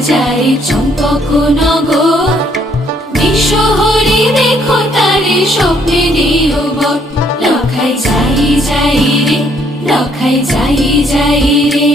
যায় চম্পকনগর। বিশ্বহরি দেখো তারে স্বপ্নে নিয়বর। লখাই যাই যাই রে, লখাই যাই যাই রে।